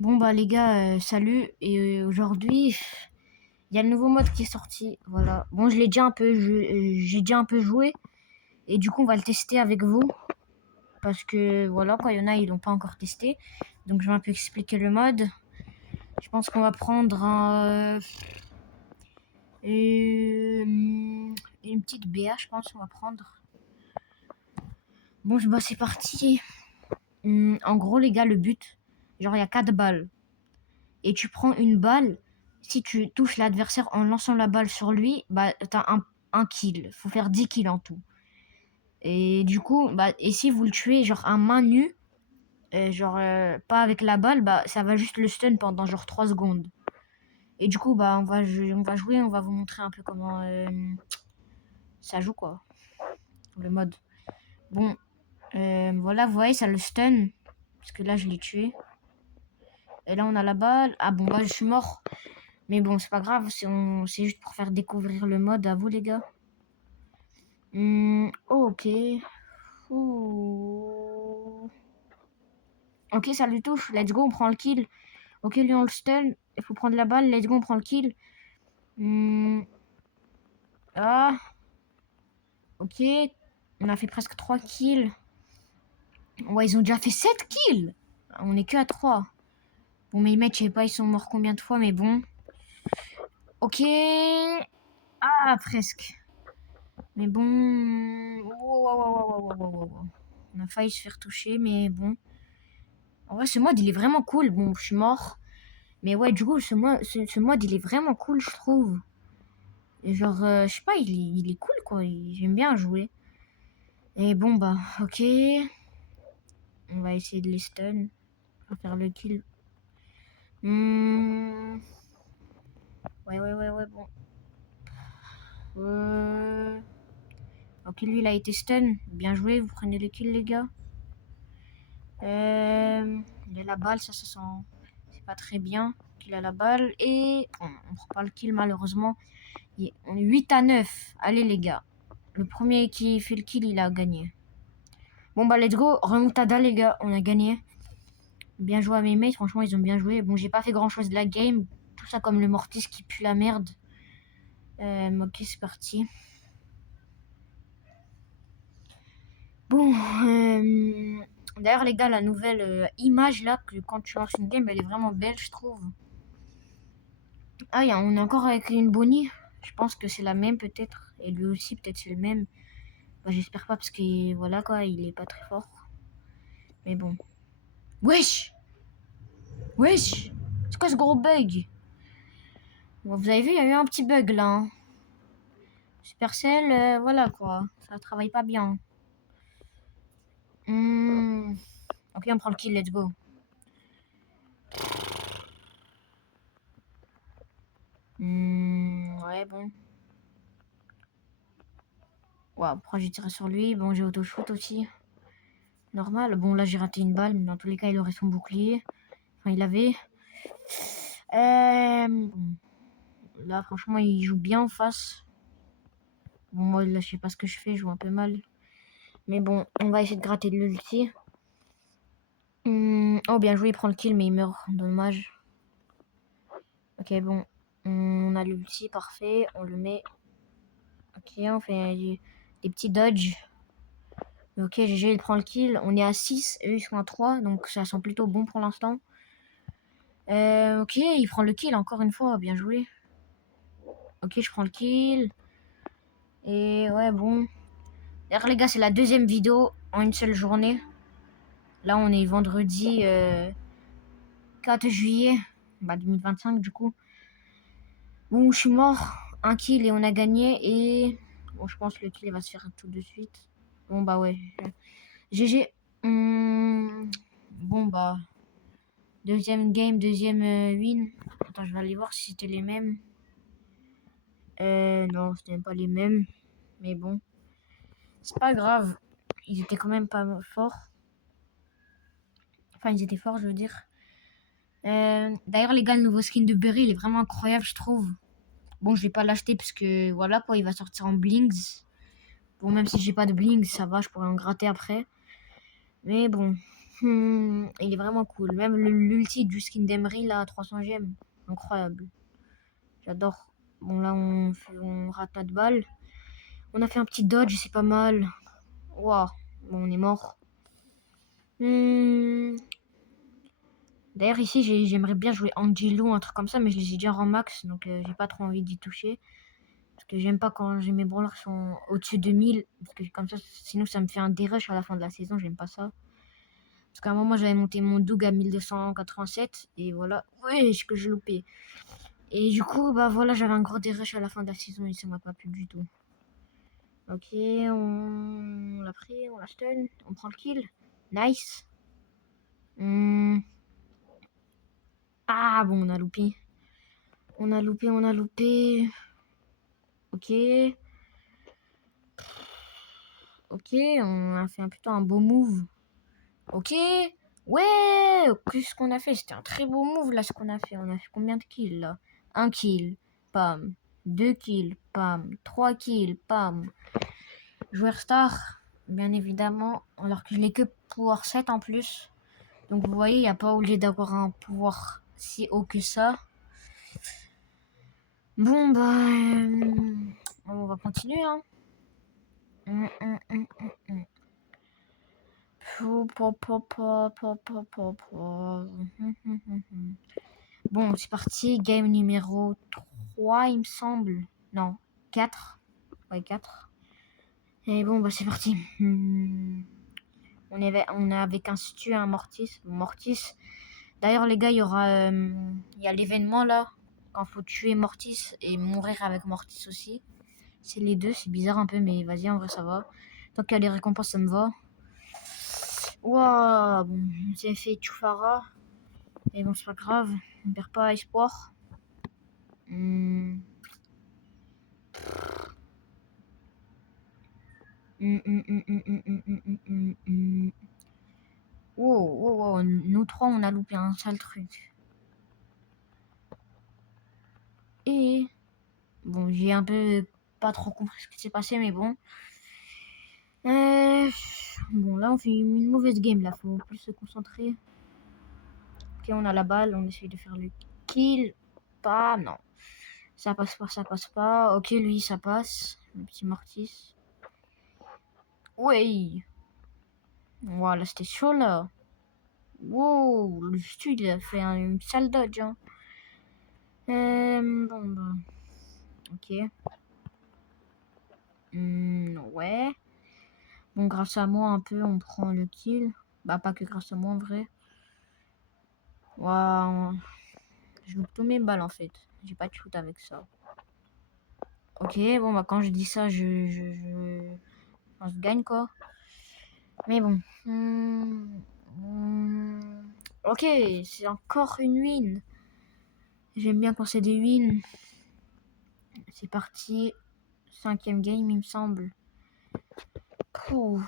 Bon bah les gars, salut. Et aujourd'hui, il y a le nouveau mode qui est sorti. Voilà. Bon, j'ai déjà un peu joué et du coup on va le tester avec vous parce que voilà quoi, il y en a ils l'ont pas encore testé. Donc je vais un peu expliquer le mode. Je pense qu'on va prendre une petite BA, je pense qu'on va prendre. Bon, bah c'est parti. En gros les gars, le but, genre il y a 4 balles. Et tu prends une balle, si tu touches l'adversaire en lançant la balle sur lui, bah t'as un kill. Faut faire 10 kills en tout. Et du coup, bah, et si vous le tuez genre à main nue, pas avec la balle, bah ça va juste le stun pendant genre 3 secondes. Et du coup, bah on va jouer, on va vous montrer un peu comment ça joue quoi, le mode. Bon, voilà, vous voyez, ça le stun, parce que là je l'ai tué. Et là on a la balle. Ah bon, bah je suis mort. Mais bon, c'est pas grave, c'est juste pour faire découvrir le mode à vous, les gars. Ok. Ouh. Ok, ça lui touche. Let's go, on prend le kill. Ok, lui, on le stun. Il faut prendre la balle. Let's go, on prend le kill. Ah. Ok. On a fait presque 3 kills. Ouais, ils ont déjà fait 7 kills. On est que à 3. Bon, mes mates, je sais pas, ils sont morts combien de fois, mais bon. Ok. Ah, presque. Mais bon. Wow. On a failli se faire toucher, mais bon. En vrai, ce mode, il est vraiment cool. Bon, je suis mort. Mais ouais, du coup, ce mode, il est vraiment cool, je trouve. Et genre, je sais pas, il est cool, quoi. J'aime bien jouer. Et bon, bah, ok. On va essayer de les stun. On va faire le kill. Ouais, bon. Ok, lui, il a été stun. Bien joué, vous prenez le kill, les gars. Il a la balle, ça se sent. C'est pas très bien qu'il a la balle. Et on prend pas le kill, malheureusement. On est 8 à 9. Allez, les gars. Le premier qui fait le kill, il a gagné. Bon, bah, let's go. Remontada, les gars. On a gagné. Bien joué à mes mates. Franchement, ils ont bien joué. Bon, j'ai pas fait grand chose de la game. Tout ça comme le Mortis qui pue la merde. Ok, c'est parti. Bon, d'ailleurs, les gars, la nouvelle image là, que quand tu lances une game, elle est vraiment belle, je trouve. Ah, on est encore avec une Bonnie. Je pense que c'est la même, peut-être. Et lui aussi, peut-être c'est le même. Bah, j'espère pas, parce que voilà quoi, il est pas très fort. Mais bon. Wesh! C'est quoi ce gros bug? Bon, vous avez vu, il y a eu un petit bug là. Hein. Supercell, voilà quoi. Ça travaille pas bien. Ok, on prend le kill, let's go. Ouais, bon. Ouais, pourquoi j'ai tiré sur lui? Bon, j'ai auto-shoot aussi. Normal. Bon, là, j'ai raté une balle, mais dans tous les cas, il aurait son bouclier. Enfin, il avait. Là, franchement, il joue bien en face. Bon, moi, là, je sais pas ce que je fais, je joue un peu mal. Mais bon, on va essayer de gratter de l'ulti. Oh, bien joué, il prend le kill, mais il meurt. Dommage. Ok, bon. On a l'ulti, parfait. On le met. Ok, on fait des petits dodges. Ok, GG, il prend le kill. On est à 6, eux, ils sont à 3. Donc, ça sent plutôt bon pour l'instant. Ok, il prend le kill encore une fois. Bien joué. Ok, je prends le kill. Et ouais, bon. D'ailleurs, les gars, c'est la deuxième vidéo en une seule journée. Là, on est vendredi 4 juillet 2025, du coup. Bon, je suis mort. Un kill et on a gagné. Et bon, je pense que le kill va se faire tout de suite. Bon, bah ouais. GG. Bon, bah. Deuxième game, deuxième win. Attends, je vais aller voir si c'était les mêmes. Non, c'était même pas les mêmes. Mais bon. C'est pas grave. Ils étaient quand même pas forts. Enfin, ils étaient forts, je veux dire. D'ailleurs, les gars, le nouveau skin de Berry, il est vraiment incroyable, je trouve. Bon, je vais pas l'acheter parce que voilà quoi, il va sortir en blings. Bon, même si j'ai pas de blings, ça va, je pourrais en gratter après. Mais bon. Il est vraiment cool. Même l'ulti du skin d'Emery, là, 300 gemmes. Incroyable. J'adore. Bon, là, on rate notre balle. On a fait un petit dodge, c'est pas mal. Waouh. Bon, on est mort. D'ailleurs, ici, j'aimerais bien jouer Angelo, un truc comme ça, mais je les ai déjà en max, donc j'ai pas trop envie d'y toucher. Parce que j'aime pas quand mes brawlers sont au-dessus de 1000, parce que comme ça, sinon ça me fait un dérush à la fin de la saison, j'aime pas ça. Parce qu'à un moment, j'avais monté mon Doug à 1287, et voilà, wesh, que je loupé. Et du coup, bah voilà, j'avais un gros dérush à la fin de la saison, et ça m'a pas plu du tout. Ok, on l'a pris, on l'a stun, on prend le kill. Nice. Ah bon, on a loupé. On a loupé. Ok. Ok, on a fait plutôt un beau move. Ok. Ouais, qu'est-ce qu'on a fait? C'était un très beau move là, ce qu'on a fait. On a fait combien de kills là? Un kill, pam. 2 kills, pam. 3 kills, pam. Joueur star, bien évidemment. Alors que je l'ai que pouvoir 7 en plus. Donc vous voyez, il n'y a pas obligé d'avoir un pouvoir si haut que ça. Bon, bah. On va continuer, hein. Bon, c'est parti. Game numéro 3, il me semble. Non, 4. Ouais, 4. Et bon, bah c'est parti. On est avec un Stu, un Mortis. Mortis. D'ailleurs, les gars, il y a l'événement là. Quand faut tuer Mortis et mourir avec Mortis aussi. C'est les deux, c'est bizarre un peu, mais vas-y, en vrai, ça va. Tant qu'il y a les récompenses, ça me va. Waouh, bon, on s'est fait Choufara. Mais bon, c'est pas grave, on perd pas espoir. Wow, nous trois, on a loupé un sale truc. Et bon, j'ai un peu pas trop compris ce qui s'est passé, mais bon. Bon, là, on fait une mauvaise game, là, faut plus se concentrer. Ok, on a la balle, on essaye de faire le kill. Pas, non. Ça passe pas, ça passe pas. Ok, lui, ça passe. Le petit Mortis. Ouais. Voilà, c'était chaud, là. Wow, le Stu, il a fait une sale dodge, hein. Bon, bah. Ok. Ouais. Bon, grâce à moi, un peu, on prend le kill. Bah, pas que grâce à moi, en vrai. Waouh. Je loupe tous mes balles, en fait. J'ai pas de shoot avec ça. Ok, bon, bah, quand je dis ça, on se gagne, quoi. Mais bon. Ok, c'est encore une win. J'aime bien quand c'est des wins. C'est parti. 5e game, il me semble. Bon,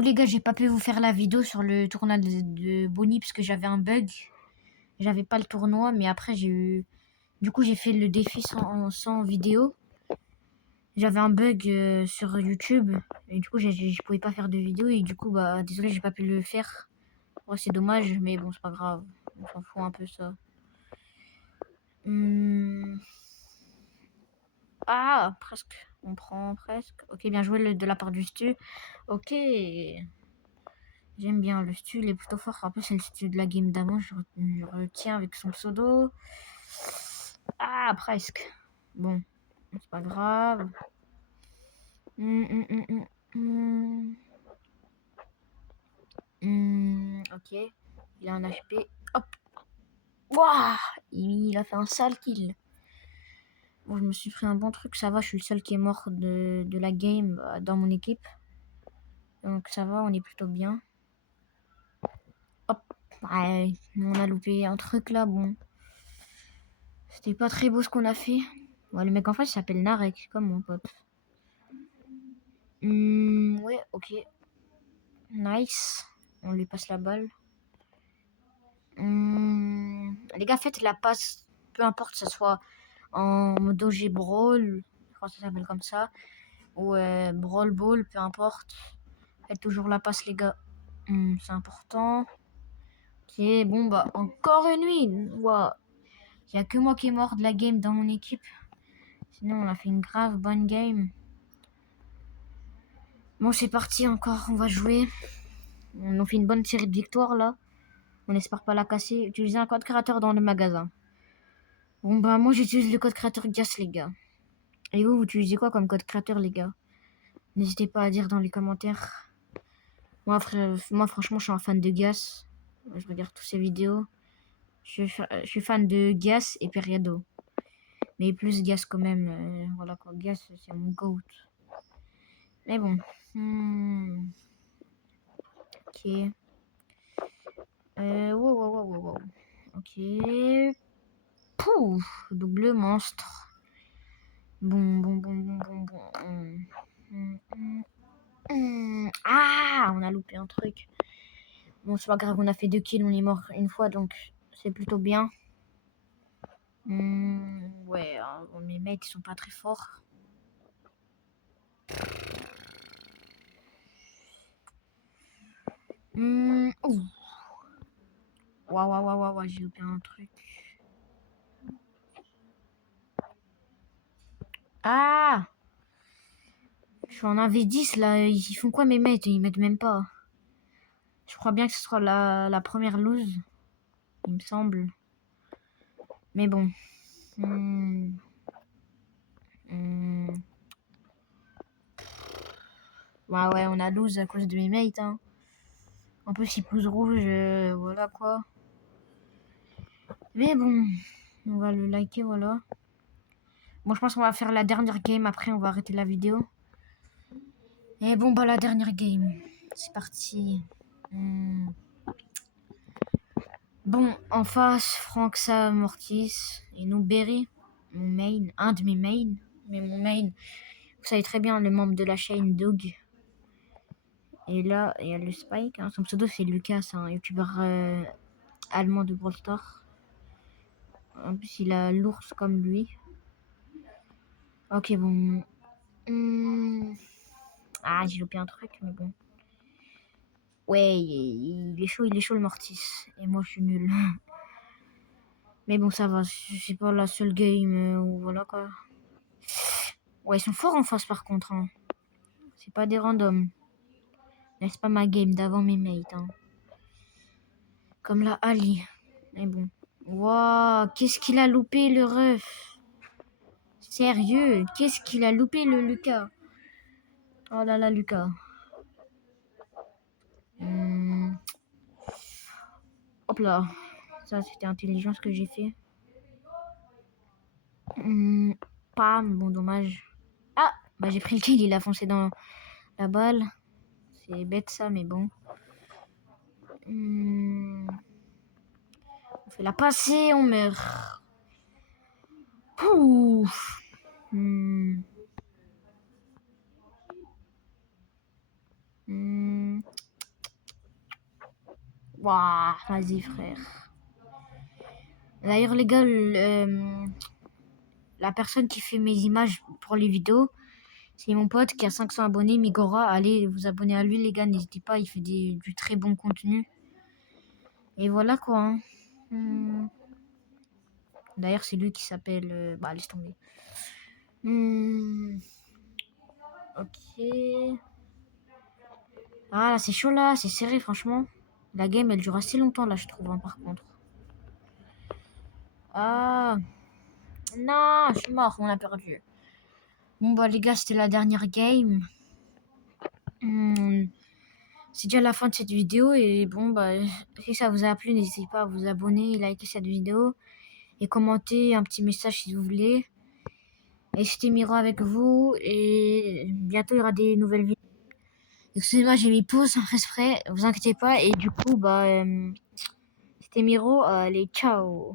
les gars, j'ai pas pu vous faire la vidéo sur le tournoi de Bonnie parce que j'avais un bug. J'avais pas le tournoi, mais après, j'ai eu. Du coup, j'ai fait le défi sans vidéo. J'avais un bug sur YouTube. Et du coup, je pouvais pas faire de vidéo. Et du coup, bah, désolé, j'ai pas pu le faire. Ouais, c'est dommage, mais bon, c'est pas grave. On s'en fout un peu, ça. Ah, presque. On prend presque. Ok, bien joué de la part du Stu. Ok. J'aime bien le Stu, il est plutôt fort. Après, c'est le Stu de la game d'avant. Je retiens avec son pseudo. Ah, presque. Bon, c'est pas grave. Ok. Il a un HP. Hop. Wouah, il a fait un sale kill. Bon, je me suis pris un bon truc. Ça va, je suis le seul qui est mort de la game dans mon équipe. Donc ça va, on est plutôt bien. Hop. Ouais, on a loupé un truc là, bon. C'était pas très beau ce qu'on a fait. Ouais, le mec en face il s'appelle Narek, comme mon pote. Ouais, ok. Nice. On lui passe la balle. Les gars, faites la passe, peu importe que ce soit en doge brawl, je crois que ça s'appelle comme ça, ou brawl ball, peu importe. Faites toujours la passe, les gars. C'est important. Ok, bon, bah, encore une win. Wow. Il n'y a que moi qui est mort de la game dans mon équipe. Sinon, on a fait une grave bonne game. Bon, c'est parti encore. On va jouer. On a fait une bonne série de victoires, là. On n'espère pas la casser. Utilisez un code créateur dans le magasin. Bon, bah, moi, j'utilise le code créateur GAS, les gars. Et vous utilisez quoi comme code créateur, les gars? N'hésitez pas à dire dans les commentaires. Moi, franchement, je suis un fan de GAS. Je regarde toutes ses vidéos. Je suis fan de GAS et Periado. Mais plus GAS quand même. Voilà quoi, GAS, c'est mon GOAT. Mais bon. Ok. Wow. Ok. Pouf, double monstre. Bon. Ah, on a loupé un truc. Bon, c'est pas grave, on a fait 2 kills, on est mort une fois, donc c'est plutôt bien. Ouais, mes mates, ils sont pas très forts. Waouh, j'ai loupé un truc. Ah! Je suis en 1v10 là, ils font quoi mes mates? Ils m'aident même pas. Je crois bien que ce sera la première lose, il me semble. Mais bon. Ouais, on a lose à cause de mes mates. Hein. En plus, ils poussent rouge, voilà quoi. Mais bon, on va le liker, voilà. Bon, je pense qu'on va faire la dernière game, après on va arrêter la vidéo. Et bon, bah la dernière game. C'est parti. Bon, en face, Frank, Sam, Mortis et nous Berry, mon main, un de mes mains. Mais mon main, vous savez très bien, le membre de la chaîne Dog. Et là, il y a le Spike. Hein. Son pseudo, c'est Lucas, un youtubeur allemand de Brawl Stars. En plus, il a l'ours comme lui. Ok, bon. Ah, j'ai loupé un truc, mais bon. Ouais, il est chaud le Mortis. Et moi, je suis nul. Mais bon, ça va. C'est pas la seule game où voilà quoi. Ouais, ils sont forts en face par contre. Hein. C'est pas des randoms. Mais c'est pas ma game d'avant mes mates. Hein. Comme la Ali. Mais bon. Waouh, qu'est-ce qu'il a loupé le ref. Sérieux, qu'est-ce qu'il a loupé le Lucas. Oh là là, Lucas. Hop là. Ça, c'était intelligent ce que j'ai fait. Pam, bon, dommage. Ah, bah j'ai pris le kill, il a foncé dans la balle. C'est bête ça, mais bon. On fait la passer, on meurt. Pouf. Waouh, vas-y frère. D'ailleurs les gars, la personne qui fait mes images pour les vidéos, c'est mon pote qui a 500 abonnés, Migora. Allez vous abonner à lui les gars, n'hésitez pas, il fait du très bon contenu. Et voilà quoi. D'ailleurs c'est lui qui s'appelle... bah laisse tomber. Ok. Ah là c'est chaud là, c'est serré franchement. La game elle dure assez longtemps là je trouve hein, par contre. Ah non, je suis mort, on a perdu. Bon bah les gars, c'était la dernière game. C'est déjà la fin de cette vidéo et bon bah si ça vous a plu, n'hésitez pas à vous abonner, liker cette vidéo et commenter un petit message si vous voulez. Et c'était Miro avec vous et bientôt il y aura des nouvelles vidéos. Excusez-moi, j'ai mis pause sans exprès, vous inquiétez pas et du coup bah c'était Miro, allez ciao.